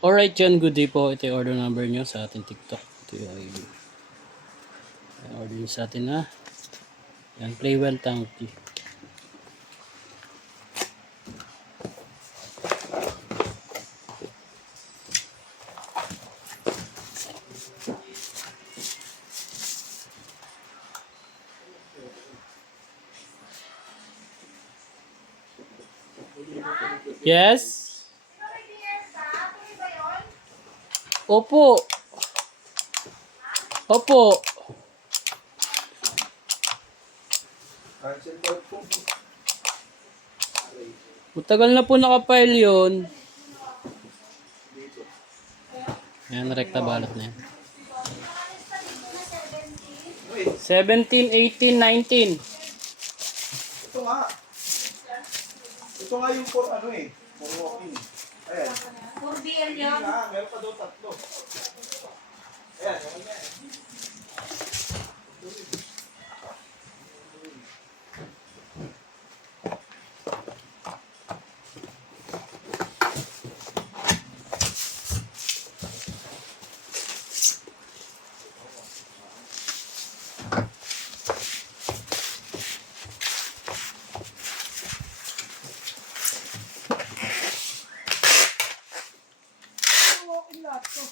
Alright yan, good day po. Ito yung order number nyo sa ating TikTok. Ito yung order nyo sa atin ha. Yan, play well tanky. Yes? Opo. Opo. Matagal na po nakapile yun. Ayan, rekta balot na yan. 17, 18, 19. Ito nga. Ito nga yung for ano eh. For walking. Ayan. For BL yun? Meron pa doon tatlo. Ayan. Ayan na. Walking lahat to.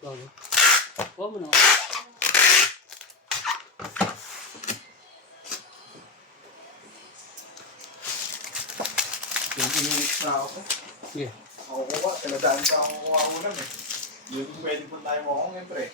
Bago. Huwag mo na. 20 minutes na ako. Sige. Ako kuha. Taladaan pa ako kuha ulam eh. Yung pwede po tayo mo akong pre.